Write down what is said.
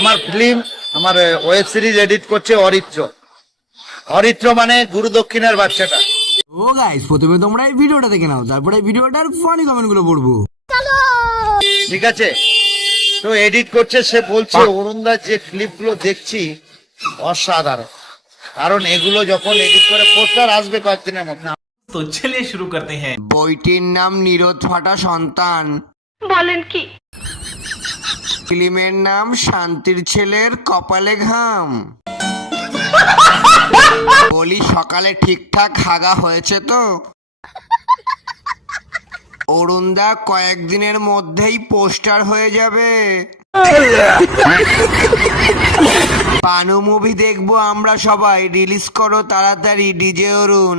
আমার ফিল্ম আমার web series edit করছে অরিত্র। অরিত্র মানে গুরু দক্ষিণের বাচ্চাটা। ও গাইস প্রথমে তোমরা এই ভিডিওটা দেখে নাও তারপরে ভিডিওটার ফানি কমেন্টগুলো পড়ব। ঠিক আছে? তো এডিট করছে সে বলছে অরুণদার যে ফিল্মগুলো দেখছি অসাধারণ। কারণ এগুলো যখন এডিট করে পোস্টার আসবে কয়েকদিনের মধ্যে। তো ছেলে শুরু করতে হ্যাঁ। বইটির নাম নিরোধ ফাটা সন্তান। বলেন কি? ফিল্মের নাম শান্তির ছেলের কপালে ঘাম। বলি সকালে ঠিকঠাক হাগা হয়েছে তো? অরুণদা কয়েকদিনের মধ্যেই পোস্টার হয়ে যাবে। পানু মুভি দেখব আমরা সবাই। রিলিজ করো তাড়াতাড়ি, ডিজে অরুণ।